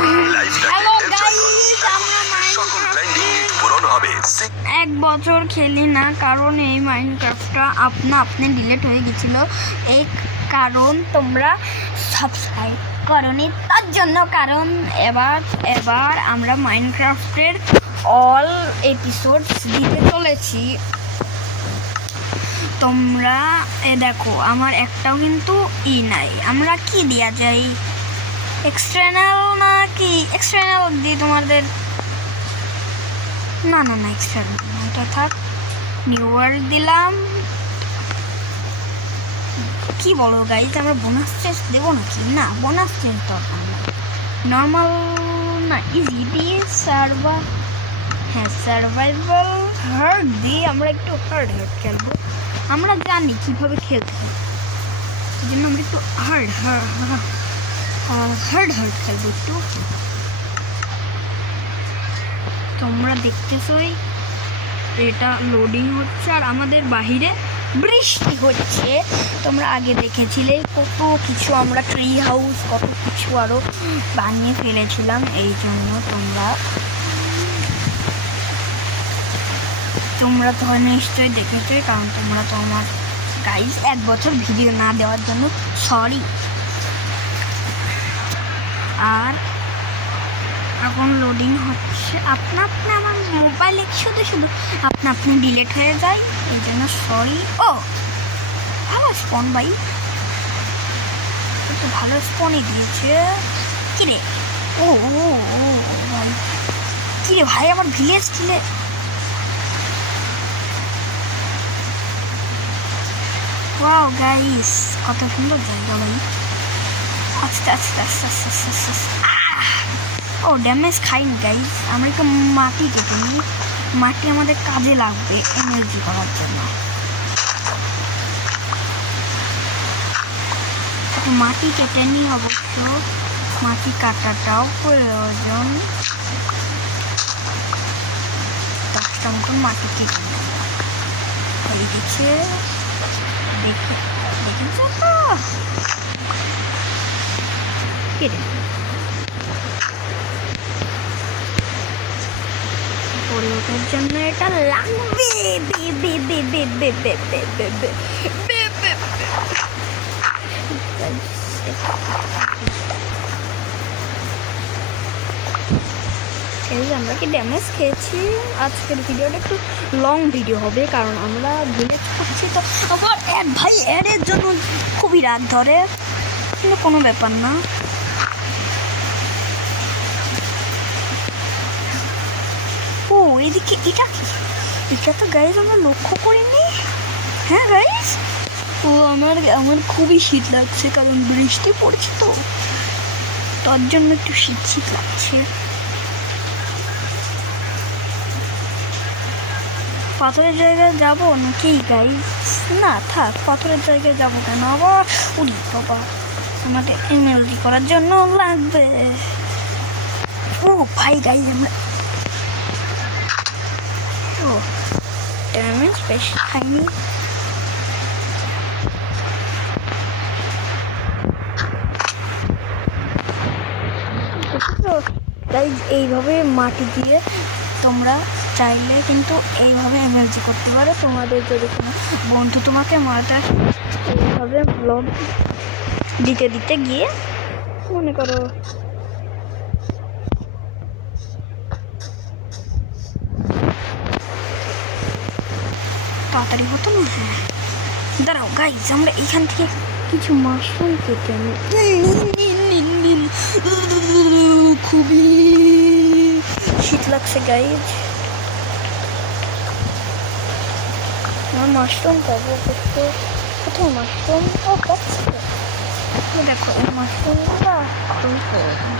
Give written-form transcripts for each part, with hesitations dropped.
Hello guys, আমরা সকল trending পূরণ হবে। 1 বছর খেলি না, কারণ এই মাইনক্রাফটটা আপনি ডিলিট হয়ে গেছিল। এই কারণ তোমরা সাবস্ক্রাইব করনি, তার জন্য। কারণ এবার আমরা মাইনক্রাফটের অল এপিসোডস দিতে চলেছি। তোমরা দেখো, আমার একটাও কিন্তু নাই। আমরা কি দেওয়া যায়? এক্সটার্নাল না কি? এক্সটার্নাল দিই তোমাদের। না এক্সটার্নাল এটা থাক। নিউ ওয়ার্ল্ড দিলাম। কি বলো গাইজ, আমরা বোনাস টেস্ট দেবো নাকি? না, বোনাস টেস্ট দরকার না। নর্মাল না, ইজি দিয়ে সার্ভাইভাল হার্ড দিয়ে আমরা একটু হার্ড খেলবো। আমরা জানি কীভাবে খেলতে হয়, এই জন্য আমরা একটু হার্ড খেলবো একটু। তোমরা দেখতেছই এটা লোডিং হচ্ছে, আর আমাদের বাহিরে বৃষ্টি হচ্ছে। তোমরা আগে দেখেছিলে কত কিছু আমরা ট্রি হাউস, কত কিছু আরও বানিয়ে ফেলেছিলাম। এই জন্য তোমরা তো নিশ্চয়ই দেখেছোই, কারণ তোমরা তো আমার গাইজ 1 বছর ভিডিও না দেওয়ার জন্য সরি। আর এখন লোডিং হচ্ছে, আপনা আমার মোবাইলে শুধু আপনি ডিলিট হয়ে যায়, এই জন্য সরি। ও ভালো স্পন ভাই, একটু ভালো স্পনই দিয়েছে। কিরে ও ভাই, কিরে ভাই, আমার ভিলেজ কিলে। ওয়াও গাইস, কত সুন্দর জায়গা ভাই। আস্তে ও ড্যামেজ খাইনি গাইস। আমরা একটু মাটি কেটে নিই, মাটি আমাদের কাজে লাগবে এনার্জি করার জন্য। মাটি কেটে নিই, অবশ্য মাটি কাটাটাও প্রয়োজন। 10টা মতন মাটি কেটে নিই। এই দেখেছ তো কেটে পরিবর্তনের জন্য এটা লাগবে। আমরা কি ড্যামেজ খেয়েছি? আজকের ভিডিওটা একটু লং ভিডিও হবে, কারণ আমরা ভিলেজ করছি। তো আবার ভাই অ্যাডের জন্য খুবই রাগ ধরে, কিন্তু কোনো ব্যাপার না। ও এদিকে এটা তো গাইজ আমরা লক্ষ্য করিনি। হ্যাঁ গাইজ, ও আমার খুবই শীত লাগছে, কারণ বৃষ্টি পড়ছে তো, তার জন্য একটু শীত লাগছে। পাথরের জায়গায় যাবো নাকি গাইজ? না থাক, পাথরের জায়গায় যাবো কেন আবার? উড়ি বাবা, আমাকে এমএলডি করার জন্য লাগবে। ও ভাই গাইজ, আমরা ড্যামেজ বেশি খাইনি। গাইজ এইভাবে মাটি দিয়ে তোমরা চাইলে কিন্তু এইভাবে এনার্জি করতে পারো। তোমাদের যদি কোনো বন্ধু তোমাকে মারতে আসে, এইভাবে ব্লগ দিতে গিয়ে মনে করো তাড়াতাড়ি হতো না। হ্যাঁ দাঁড়াও গাইজ, আমরা এখান থেকে কিছু মাশরুম কেটে নিই। খুবই শীত লাগছে গাইজ, আমার মাশরুম পাবো। কোথায় মাশরুম? ও পাচ্ছি, দেখো এই মাশরুমটা খুবই প্রয়োজন।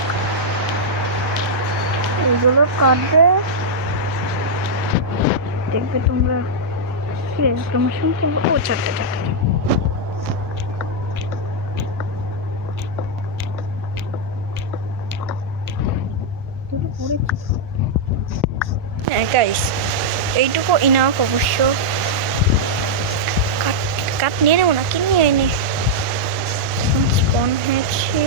এগুলো কাটবে, দেখবে তোমরা। কিরে একটা মাশরুম কিনবো? ও 4টে। হ্যাঁ গাইস, এইটুকু ইনাফ অবশ্য। কাট নিয়ে নেবো না, কি নিয়ে এনে স্পন হয়েছে।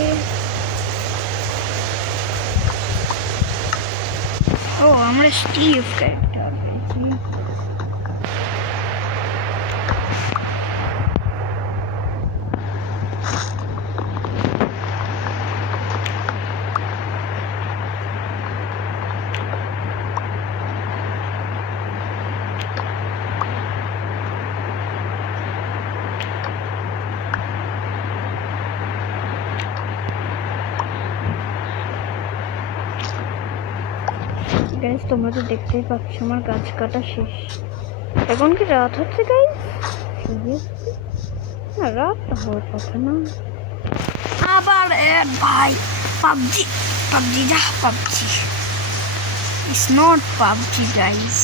ও আমরা স্টিভ ক্যারেক্টার গাইস, তোমরা তো দেখতেই পাচ্ছ আমার গাছ কাটা শেষ। এখন কি রাত হচ্ছে গাইস? না, রাত হওয়ার কথা না। আবার ভাই পাবজি পাবজি যা PUBG it's not PUBG guys.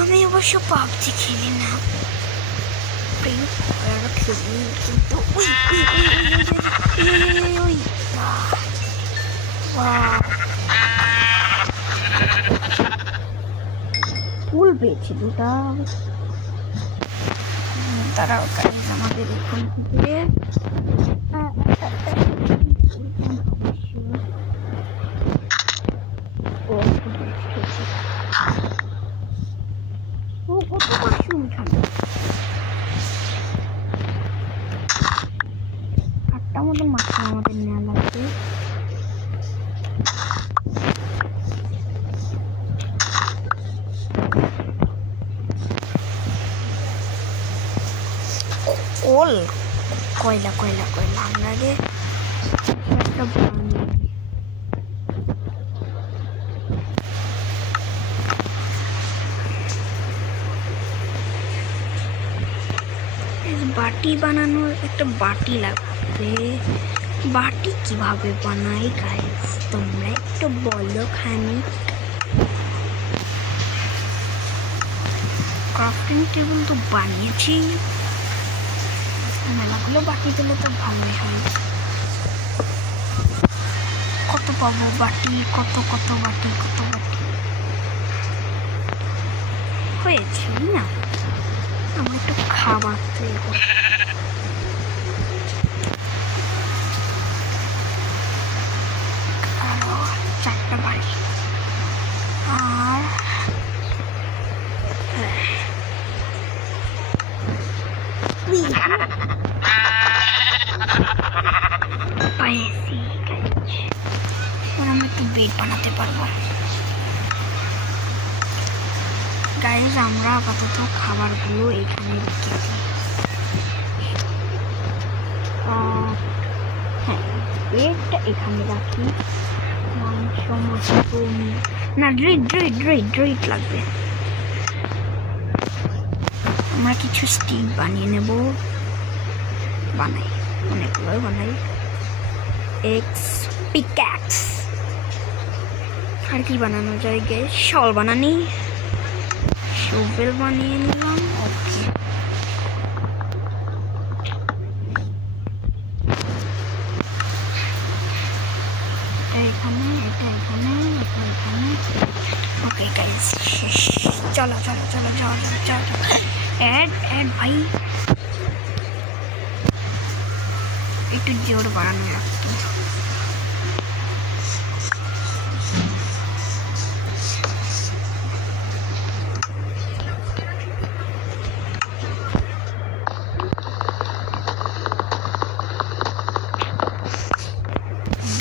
আমি অবশ্য পাবজি খেলি না, খেলি কিন্তু ফুল পেয়েছি দুটা। তারাও গাইজ আমাদের এখন থেকে আটটা মতন মাছ আমাদের নেওয়া লাগবে। ওল কয়লা কয়লা কয়লা আমরা আগে একটা বাটি বানানোর একটা বাটি লাগবে। বাটি কিভাবে বানাই গাইস তোমরা একটু বলো খানি। ক্রাফটিং টেবিল তো বানিয়েছি, মেলাগুলো বাটি পেলে তো ভালোই হয়। কত পাবো বাটি? কত কত বাটি কত বাটি হয়েছে না? আমার একটু খাবার তৈরি করব। আরো 4টা বাড়ি আর পাইছি গাইজ। আমরা একটু বেড বানাতে পারবো গাইজ। আমরা আপাতত খাবারগুলো এখানে রেখেছি। হ্যাঁ, বেডটা এখানে রাখি। মাংস মাশরুম না, ড্রিট লাগবে। আমরা কিছু স্টিক বানিয়ে নেব। বানাই অনেকগুলোই বানাই। এক্স পিক্যাক্স আর কি বানানো যায় গ্যাস? শল বানানি, শোভেল বানিয়ে নিলাম। ওকে, এখানে এটা এখানে এটা এখানে। ওকে গাইস, শেষ। চলো চলো চলো চলো চলো অ্যাড ভাই একটু জোর বাড়ানো রাখতো।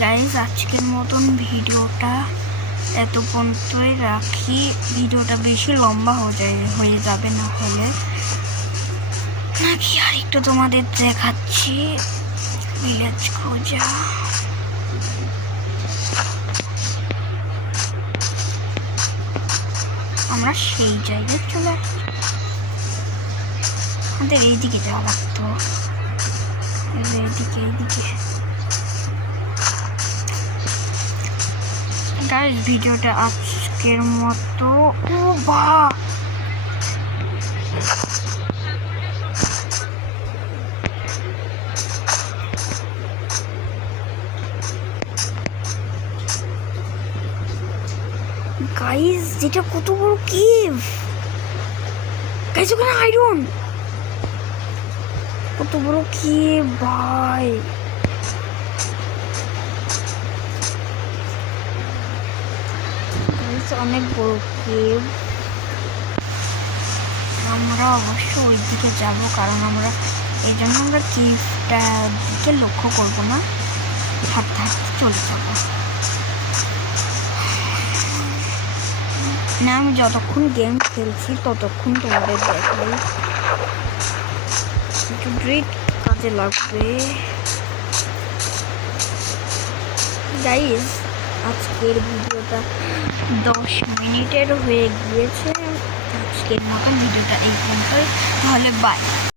গাইজ আজকের মতন ভিডিওটা এত পর্যন্তই রাখি। ভিডিওটা বেশি লম্বা হয়ে যাবে না হলে নাকি আর একটু তোমাদের দেখাচ্ছি ভিলেজ খোঁজা। আমরা সেই জায়গায় চলে আসছি। আমাদের এইদিকে যাওয়া লাগতো, এইদিকে গাইস। ভিডিওটা আজকের মতো। ও বা গাইস, যেটা কত বড় কেভ গাইস। ওখানে আয়রন, কত বড় কেভ ভাই। গাইস অনেক বড় কেভ। আমরা অবশ্য ওই দিকে যাব, কারণ আমরা এই জন্য আমরা কেভটার দিকে লক্ষ্য করবো না, হাঁটতে হাঁটতে চলে যাবো। না, আমি যতক্ষণ গেম খেলছি ততক্ষণ তোমাদের দেখাই, একটু ড্রিট কাজে লাগবে। গাইস আজকের ভিডিওটা 10 মিনিটের হয়ে গিয়েছে। আজকের মতন ভিডিওটা এই পর্যন্তই, তাহলে বাই।